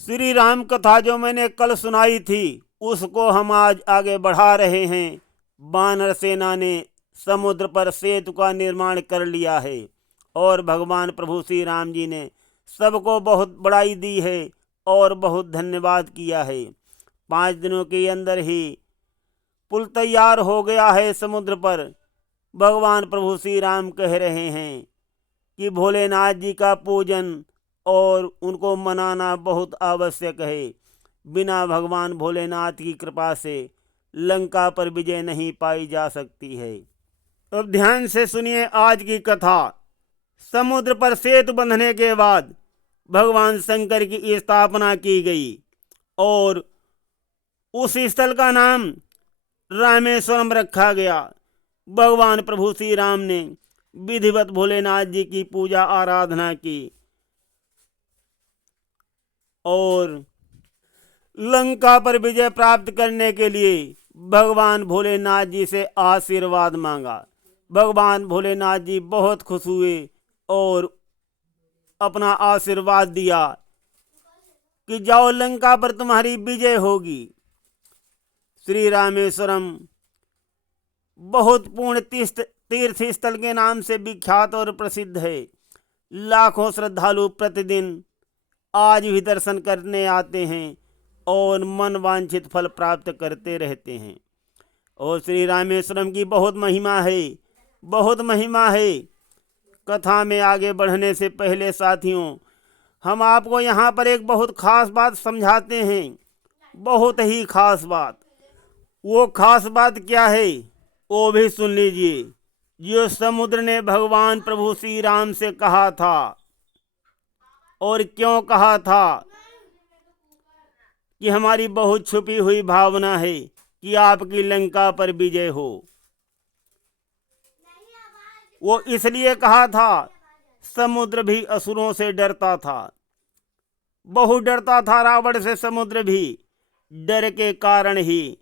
श्री राम कथा जो मैंने कल सुनाई थी उसको हम आज आगे बढ़ा रहे हैं। वानर सेना ने समुद्र पर सेतु का निर्माण कर लिया है और भगवान प्रभु श्री राम जी ने सबको बहुत बड़ाई दी है और बहुत धन्यवाद किया है। 5 दिनों के अंदर ही पुल तैयार हो गया है समुद्र पर। भगवान प्रभु श्री राम कह रहे हैं कि भोलेनाथ जी का पूजन और उनको मनाना बहुत आवश्यक है। बिना भगवान भोलेनाथ की कृपा से लंका पर विजय नहीं पाई जा सकती है। अब ध्यान से सुनिए आज की कथा। समुद्र पर सेतु बंधने के बाद भगवान शंकर की स्थापना की गई और उस स्थल का नाम रामेश्वरम रखा गया। भगवान प्रभु श्री राम ने विधिवत भोलेनाथ जी की पूजा आराधना की और लंका पर विजय प्राप्त करने के लिए भगवान भोलेनाथ जी से आशीर्वाद मांगा। भगवान भोलेनाथ जी बहुत खुश हुए और अपना आशीर्वाद दिया कि जाओ लंका पर तुम्हारी विजय होगी। श्री रामेश्वरम बहुत पूर्ण तीर्थ स्थल के नाम से विख्यात और प्रसिद्ध है। लाखों श्रद्धालु प्रतिदिन आज भी दर्शन करने आते हैं और मन वांछित फल प्राप्त करते रहते हैं। और श्री रामेश्वरम की बहुत महिमा है, बहुत महिमा है। कथा में आगे बढ़ने से पहले साथियों, हम आपको यहाँ पर एक बहुत खास बात समझाते हैं, बहुत ही खास बात। वो खास बात क्या है वो भी सुन लीजिए। जो समुद्र ने भगवान प्रभु श्री राम से कहा था और क्यों कहा था कि हमारी बहुत छुपी हुई भावना है कि आपकी लंका पर विजय हो। वो इसलिए कहा था, समुद्र भी असुरों से डरता था, बहुत डरता था रावण से। समुद्र भी डर के कारण ही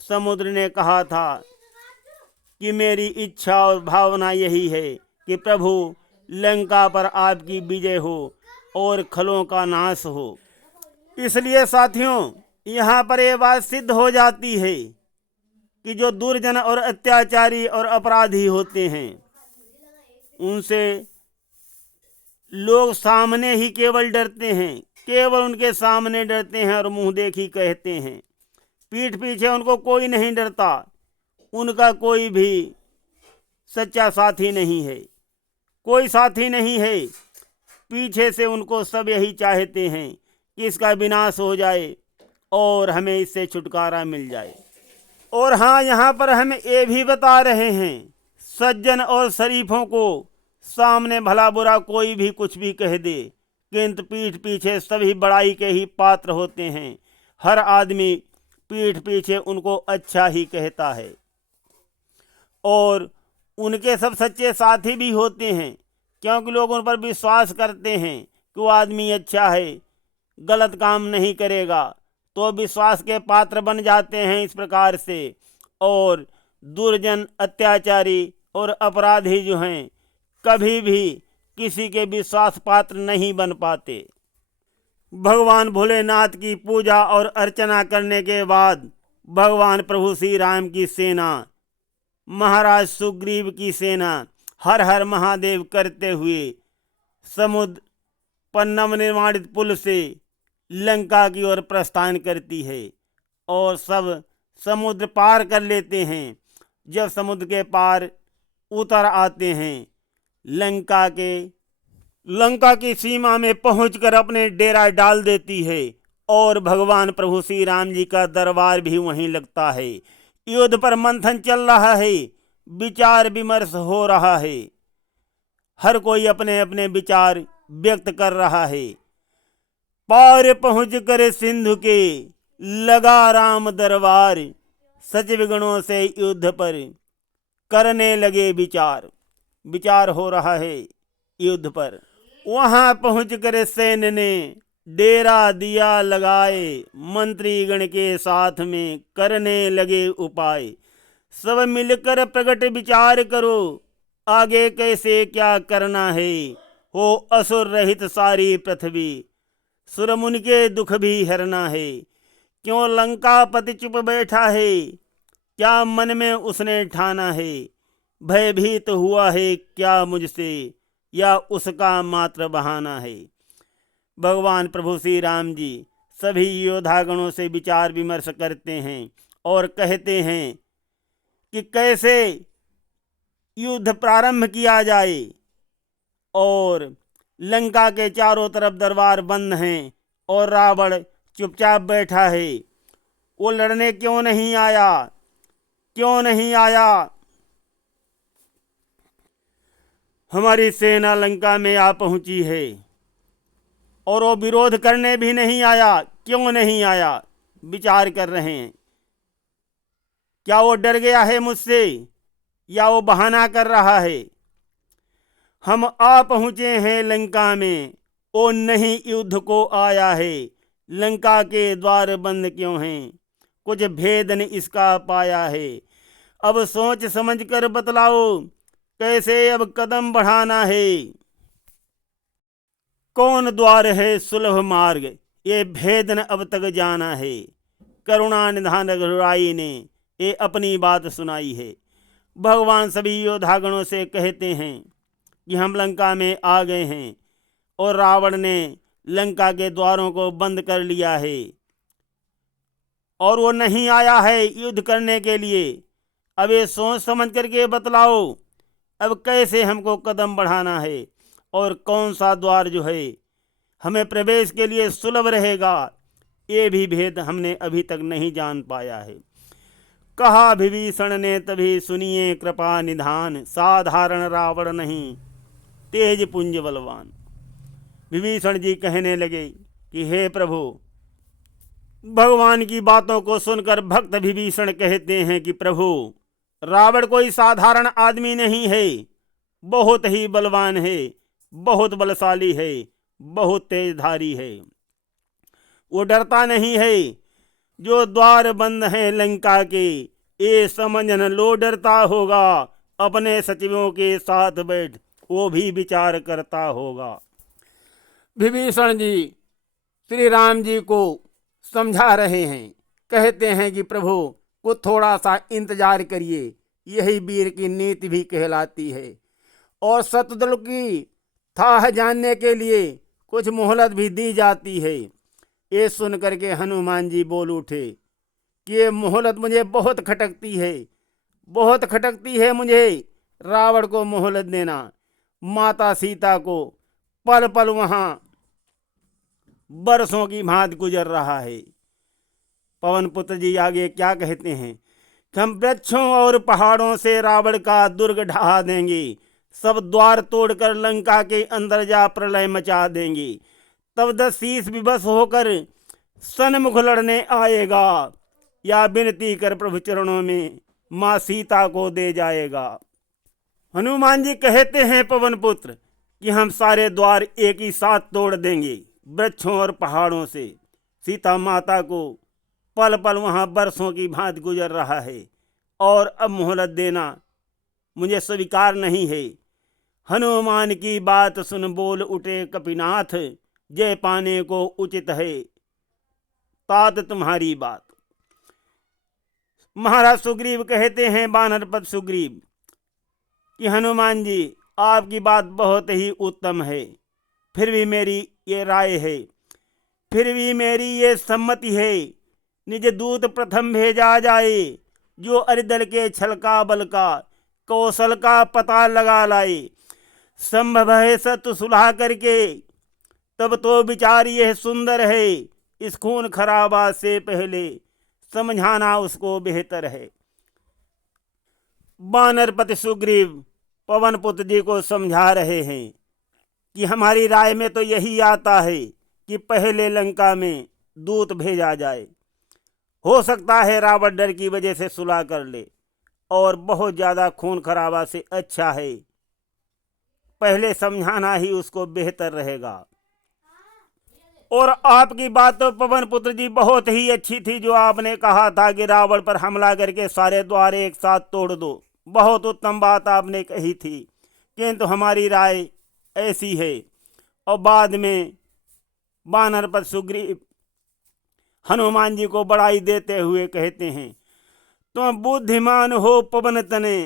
समुद्र ने कहा था कि मेरी इच्छा और भावना यही है कि प्रभु लंका पर आपकी विजय हो और खलों का नाश हो। इसलिए साथियों, यहाँ पर यह बात सिद्ध हो जाती है कि जो दुर्जन और अत्याचारी और अपराधी होते हैं उनसे लोग सामने ही केवल डरते हैं, केवल उनके सामने डरते हैं और मुंह देखी कहते हैं। पीठ पीछे उनको कोई नहीं डरता, उनका कोई भी सच्चा साथी नहीं है, कोई साथी नहीं है। पीछे से उनको सब यही चाहते हैं कि इसका विनाश हो जाए और हमें इससे छुटकारा मिल जाए। और हाँ, यहाँ पर हम ये भी बता रहे हैं, सज्जन और शरीफों को सामने भला बुरा कोई भी कुछ भी कह दे, किंतु पीठ पीछे सभी बड़ाई के ही पात्र होते हैं। हर आदमी पीठ पीछे उनको अच्छा ही कहता है और उनके सब सच्चे साथी भी होते हैं, क्योंकि लोग उन पर विश्वास करते हैं कि वो आदमी अच्छा है, गलत काम नहीं करेगा, तो विश्वास के पात्र बन जाते हैं इस प्रकार से। और दुर्जन, अत्याचारी और अपराधी जो हैं कभी भी किसी के विश्वास पात्र नहीं बन पाते। भगवान भोलेनाथ की पूजा और अर्चना करने के बाद भगवान प्रभु श्री राम की सेना, महाराज सुग्रीव की सेना हर हर महादेव करते हुए समुद्र पर नवनिर्माणित पुल से लंका की ओर प्रस्थान करती है और सब समुद्र पार कर लेते हैं। जब समुद्र के पार उतर आते हैं, लंका की सीमा में पहुंचकर अपने डेरा डाल देती है और भगवान प्रभु श्री राम जी का दरबार भी वहीं लगता है। युद्ध पर मंथन चल रहा है, विचार विमर्श हो रहा है, हर कोई अपने अपने विचार व्यक्त कर रहा है। पार पहुँच कर सिंधु के लगा राम दरबार, सचिव गणों से युद्ध पर करने लगे विचार। विचार हो रहा है युद्ध पर। वहां पहुंचकर सैन्य ने डेरा दिया लगाए, मंत्री गण के साथ में करने लगे उपाय। सब मिलकर प्रगट विचार करो, आगे कैसे क्या करना है, हो असुर रहित सारी पृथ्वी। सुरमुनि के दुख भी हरना है। क्यों लंकापति चुप बैठा है, क्या मन में उसने ठाना है। भयभीत हुआ है क्या मुझसे, या उसका मात्र बहाना है। भगवान प्रभु श्री राम जी सभी योद्धागणों से विचार विमर्श करते हैं और कहते हैं कि कैसे युद्ध प्रारंभ किया जाए। और लंका के चारों तरफ दरबार बंद हैं और रावण चुपचाप बैठा है। वो लड़ने क्यों नहीं आया, क्यों नहीं आया। हमारी सेना लंका में आ पहुंची है और वो विरोध करने भी नहीं आया, क्यों नहीं आया। विचार कर रहे हैं, क्या वो डर गया है मुझसे, या वो बहाना कर रहा है। हम आ पहुंचे हैं लंका में, वो नहीं युद्ध को आया है। लंका के द्वार बंद क्यों हैं, कुछ भेद ने इसका पाया है। अब सोच समझ कर बतलाओ, कैसे अब कदम बढ़ाना है। कौन द्वार है सुलभ मार्ग, ये भेद न अब तक जाना है। करुणा निधान रघुराई ने ये अपनी बात सुनाई है। भगवान सभी योद्धागणों से कहते हैं कि हम लंका में आ गए हैं और रावण ने लंका के द्वारों को बंद कर लिया है और वो नहीं आया है युद्ध करने के लिए। अब ये सोच समझ करके बतलाओ, अब कैसे हमको कदम बढ़ाना है और कौन सा द्वार जो है हमें प्रवेश के लिए सुलभ रहेगा। ये भी भेद हमने अभी तक नहीं जान पाया है। कहा विभीषण ने तभी सुनिए कृपा निधान, साधारण रावण नहीं तेज पुंज बलवान। विभीषण जी कहने लगे कि हे प्रभु, भगवान की बातों को सुनकर भक्त विभीषण कहते हैं कि प्रभु, रावण कोई साधारण आदमी नहीं है, बहुत ही बलवान है, बहुत बलशाली है, बहुत तेजधारी है। वो डरता नहीं है। जो द्वार बंद हैं लंका के, ये समझन लो डरता होगा। अपने सचिवों के साथ बैठ वो भी विचार करता होगा। विभीषण जी श्री राम जी को समझा रहे हैं, कहते हैं कि प्रभु को थोड़ा सा इंतजार करिए, यही वीर की नीति भी कहलाती है। और शत्रुदल की थाह जानने के लिए कुछ मोहलत भी दी जाती है। ये सुन करके हनुमान जी बोल उठे कि ये मोहलत मुझे बहुत खटकती है, बहुत खटकती है मुझे रावण को मोहलत देना। माता सीता को पल पल वहां बरसों की भांत गुजर रहा है। पवन पुत्र जी आगे क्या कहते हैं कि हम वृक्षों और पहाड़ों से रावण का दुर्ग ढहा देंगे, सब द्वार तोड़कर लंका के अंदर जा प्रलय मचा देंगे। तब दशीस विवश होकर सन्मुख लड़ने आएगा, या विनती कर प्रभु चरणों में माँ सीता को दे जाएगा। हनुमान जी कहते हैं पवन पुत्र कि हम सारे द्वार एक ही साथ तोड़ देंगे वृक्षों और पहाड़ों से। सीता माता को पल पल वहां बरसों की भांति गुजर रहा है और अब मोहलत देना मुझे स्वीकार नहीं है। हनुमान की बात सुन बोल उठे कपिनाथ, जय पाने को उचित है तात तुम्हारी बात। महाराज सुग्रीव कहते हैं, वानरपद सुग्रीव, कि हनुमान जी आपकी बात बहुत ही उत्तम है, फिर भी मेरी ये राय है, फिर भी मेरी ये सम्मति है, निज दूत प्रथम भेजा जाए, जो अरिदल के छलका बल का कौशल का पता लगा लाए। संभव है सत्य सुलह करके, तब तो विचार यह सुंदर है, इस खून खराबा से पहले समझाना उसको बेहतर है। वानरपति सुग्रीव पवन पुत्र जी को समझा रहे हैं कि हमारी राय में तो यही आता है कि पहले लंका में दूत भेजा जाए। हो सकता है रावण डर की वजह से सुलह कर ले, और बहुत ज़्यादा खून खराबा से अच्छा है पहले समझाना ही उसको बेहतर रहेगा। और आपकी बात तो पवन पुत्र जी बहुत ही अच्छी थी, जो आपने कहा था कि रावण पर हमला करके सारे द्वार एक साथ तोड़ दो। बहुत उत्तम बात आपने कही थी, किंतु हमारी राय ऐसी है। और बाद में वानरपत सुग्रीव हनुमान जी को बड़ाई देते हुए कहते हैं, तुम बुद्धिमान हो पवन तने,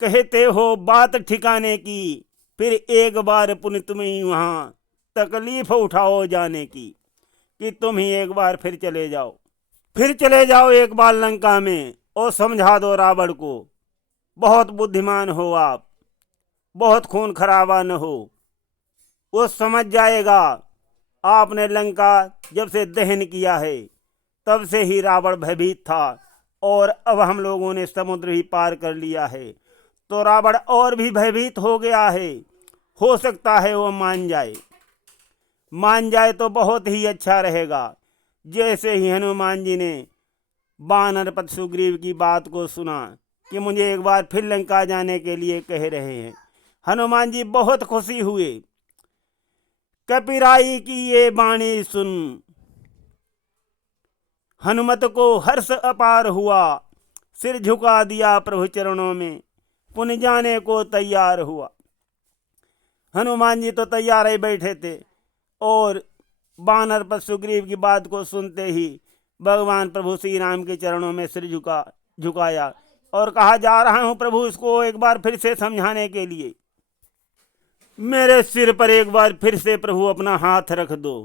कहते हो बात ठिकाने की, फिर एक बार पुण्य तुम्हें वहां तकलीफ उठाओ जाने की, कि तुम ही एक बार फिर चले जाओ एक बार लंका में और समझा दो रावण को। बहुत बुद्धिमान हो आप, बहुत खून खराबा न हो। वो समझ जाएगा आपने लंका जब से दहन किया है तब से ही रावण भयभीत था, और अब हम लोगों ने समुद्र ही पार कर लिया है तो रावण और भी भयभीत हो गया है। हो सकता है वो मान जाए तो बहुत ही अच्छा रहेगा। जैसे ही हनुमान जी ने वानरपत सुग्रीव की बात को सुना कि मुझे एक बार फिर लंका जाने के लिए कह रहे हैं, हनुमान जी बहुत खुशी हुए। कपिराई की ये वाणी सुन हनुमत को हर्ष अपार हुआ, सिर झुका दिया प्रभु चरणों में, पुण्य जाने को तैयार हुआ। हनुमान जी तो तैयार ही बैठे थे और वानरपत सुग्रीव की बात को सुनते ही भगवान प्रभु श्री राम के चरणों में सिर झुकाया और कहा, जा रहा हूं प्रभु इसको एक बार फिर से समझाने के लिए। मेरे सिर पर एक बार फिर से प्रभु अपना हाथ रख दो।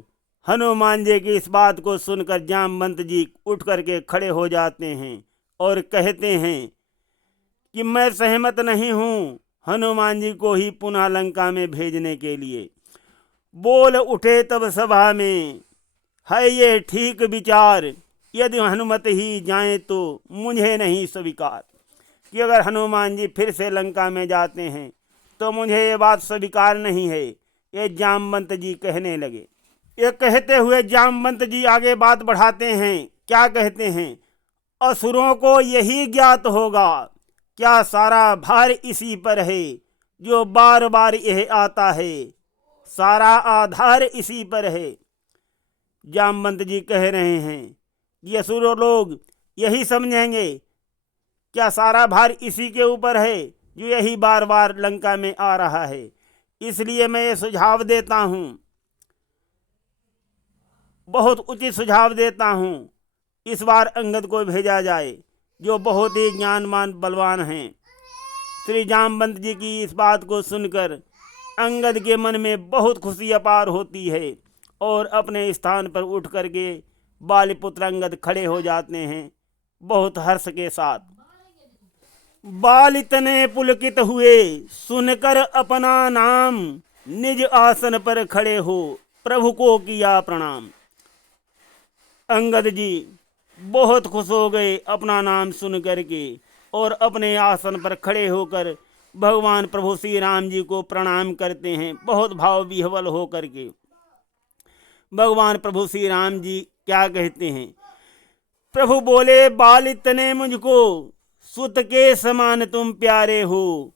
हनुमान जी की इस बात को सुनकर जामवंत जी उठ करके खड़े हो जाते हैं और कहते हैं कि मैं सहमत नहीं हूं हनुमान जी को ही पुनः लंका में भेजने के लिए। बोल उठे तब सभा में, है ये ठीक विचार, यदि हनुमत ही जाए तो मुझे नहीं स्वीकार। कि अगर हनुमान जी फिर से लंका में जाते हैं तो मुझे ये बात स्वीकार नहीं है, ये जामवंत जी कहने लगे। ये कहते हुए जामवंत जी आगे बात बढ़ाते हैं। क्या कहते हैं, असुरों को यही ज्ञात होगा, क्या सारा भार इसी पर है, जो बार बार यह आता है, सारा आधार इसी पर है। जामवंत जी कह रहे हैं कि असुर लोग यही समझेंगे, क्या सारा भार इसी के ऊपर है जो यही बार बार लंका में आ रहा है। इसलिए मैं ये सुझाव देता हूं, बहुत उचित सुझाव देता हूं, इस बार अंगद को भेजा जाए जो बहुत ही ज्ञानवान बलवान हैं। श्री जामवंत जी की इस बात को सुनकर अंगद के मन में बहुत खुशी अपार होती है और अपने स्थान पर उठ करके बालीपुत्र अंगद खड़े हो जाते हैं बहुत हर्ष के साथ। बाल इतने पुलकित हुए सुनकर अपना नाम, निज आसन पर खड़े हो प्रभु को किया प्रणाम। अंगद जी बहुत खुश हो गए अपना नाम सुन करके और अपने आसन पर खड़े होकर भगवान प्रभु श्री राम जी को प्रणाम करते हैं बहुत भाव विह्वल हो करके। भगवान प्रभु श्री राम जी क्या कहते हैं, प्रभु बोले, बाल इतने मुझको सुत के समान तुम प्यारे हो,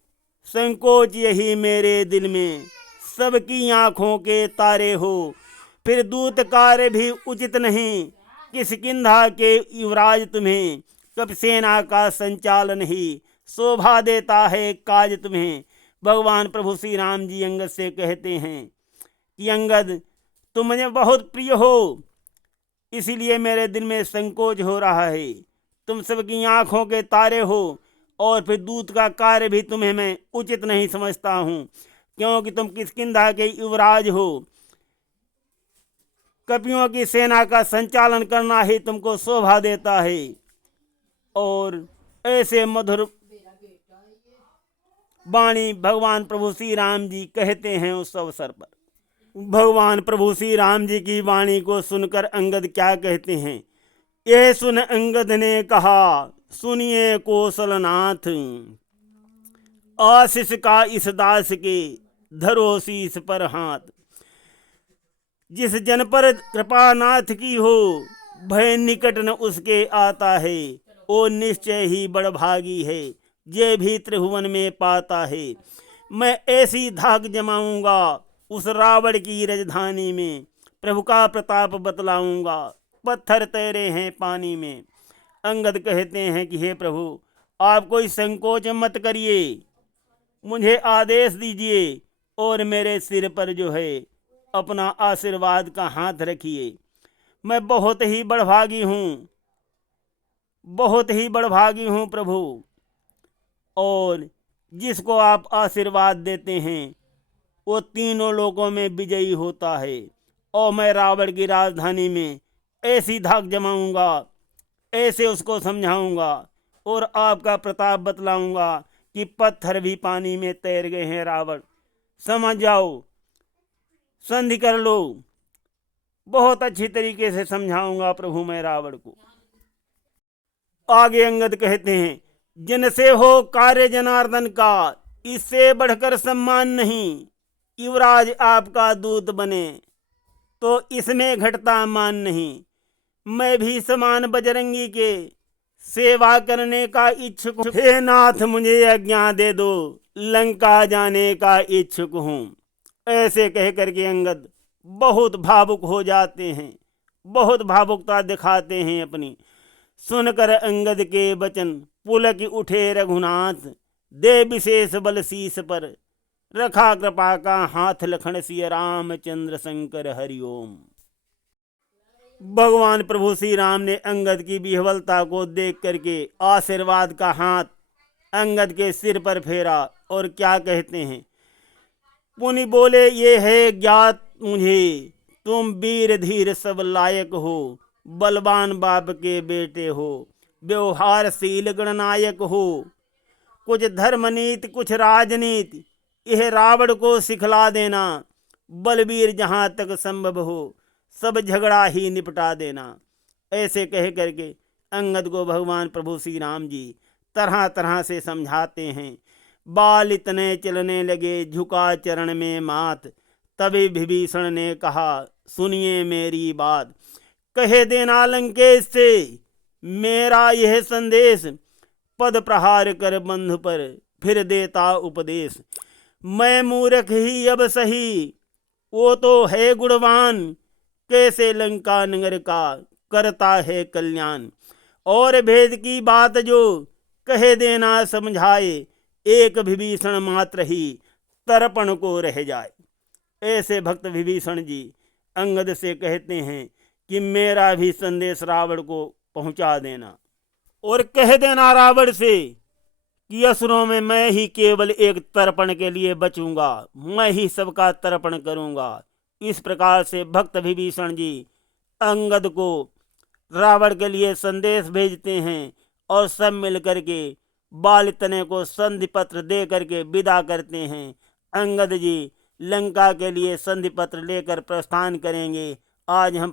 संकोच यही मेरे दिल में सबकी आंखों के तारे हो। फिर दूत कार्य भी उचित नहीं, किष्किंधा के युवराज तुम्हें, कब सेना का संचालन ही शोभा देता है काज तुम्हें। भगवान प्रभु श्री राम जी अंगद से कहते हैं कि अंगद तुम मुझे बहुत प्रिय हो, इसीलिए मेरे दिल में संकोच हो रहा है। तुम सबकी आंखों के तारे हो और फिर दूत का कार्य भी तुम्हें मैं उचित नहीं समझता हूँ, क्योंकि तुम किष्किंधा के युवराज हो। कपियों की सेना का संचालन करना ही तुमको शोभा देता है। और ऐसे मधुर वाणी भगवान प्रभु श्री राम जी कहते हैं उस अवसर पर। भगवान प्रभु श्री राम जी की वाणी को सुनकर अंगद क्या कहते हैं, यह सुन अंगद ने कहा, सुनिए कौशलनाथ, आशीष का इस दास के धरो शीस पर हाथ। जिस जन पर कृपा नाथ की हो, भय निकट न उसके आता है। ओ निश्चय ही बड़भागी है, जे भी त्रिभुवन में पाता है। मैं ऐसी धाक जमाऊंगा उस रावण की राजधानी में, प्रभु का प्रताप बतलाऊंगा, पत्थर तैरे हैं पानी में। अंगद कहते हैं कि हे प्रभु, आप कोई संकोच मत करिए, मुझे आदेश दीजिए और मेरे सिर पर जो है अपना आशीर्वाद का हाथ रखिए। मैं बहुत ही बड़भागी हूँ, बहुत ही बड़भागी हूँ प्रभु। और जिसको आप आशीर्वाद देते हैं वो तीनों लोकों में विजयी होता है। और मैं रावण की राजधानी में ऐसी धाक जमाऊंगा, ऐसे उसको समझाऊंगा और आपका प्रताप बतलाऊंगा कि पत्थर भी पानी में तैर गए हैं। रावण समझ जाओ, संधि कर लो। बहुत अच्छी तरीके से समझाऊंगा प्रभु मैं रावण को। आगे अंगद कहते हैं, जिनसे हो कार्य जनार्दन का, इससे बढ़कर सम्मान नहीं। युवराज आपका दूत बने तो इसमें घटता मान नहीं। मैं भी समान बजरंगी के सेवा करने का इच्छुक हूँ। हे नाथ मुझे आज्ञा दे दो, लंका जाने का इच्छुक हूँ। ऐसे कह करके अंगद बहुत भावुक हो जाते हैं, बहुत भावुकता दिखाते हैं अपनी। सुनकर अंगद के वचन पुलक उठे रघुनाथ, दे विशेष बल शीस पर, रखा कृपा का हाथ लखन सिय रामचंद्र शंकर हरिओम। भगवान प्रभु श्री राम ने अंगद की विह्वलता को देख करके आशीर्वाद का हाथ अंगद के सिर पर फेरा और क्या कहते हैं, पुनि बोले, ये है ज्ञात मुझे, तुम वीर धीर सब लायक हो, बलवान बाप के बेटे हो, व्यवहारशील गणनायक हो। कुछ धर्मनीति कुछ राजनीति यह रावण को सिखला देना। बलवीर जहाँ तक संभव हो सब झगड़ा ही निपटा देना। ऐसे कह करके अंगद को भगवान प्रभु श्री राम जी तरह तरह से समझाते हैं। बाल इतने चलने लगे झुका चरण में मात, तभी विभीषण ने कहा सुनिए मेरी बात। कहे देना लंकेश से मेरा यह संदेश, पद प्रहार कर बंधु पर फिर देता उपदेश। मैं मूर्ख ही अब सही, वो तो है गुणवान, कैसे लंका नगर का करता है कल्याण। और भेद की बात जो कहे देना समझाए, एक विभीषण मात्र ही तर्पण को रह जाए। ऐसे भक्त विभीषण जी अंगद से कहते हैं कि मेरा भी संदेश रावण को पहुंचा देना और कह देना रावण से कि असुरों में मैं ही केवल एक तर्पण के लिए बचूंगा, मैं ही सबका तर्पण करूंगा। इस प्रकार से भक्त विभीषण जी अंगद को रावण के लिए संदेश भेजते हैं और सब मिलकर के बाल तने को संधि पत्र दे करके विदा करते हैं। अंगद जी लंका के लिए संधि पत्र लेकर प्रस्थान करेंगे। आज हम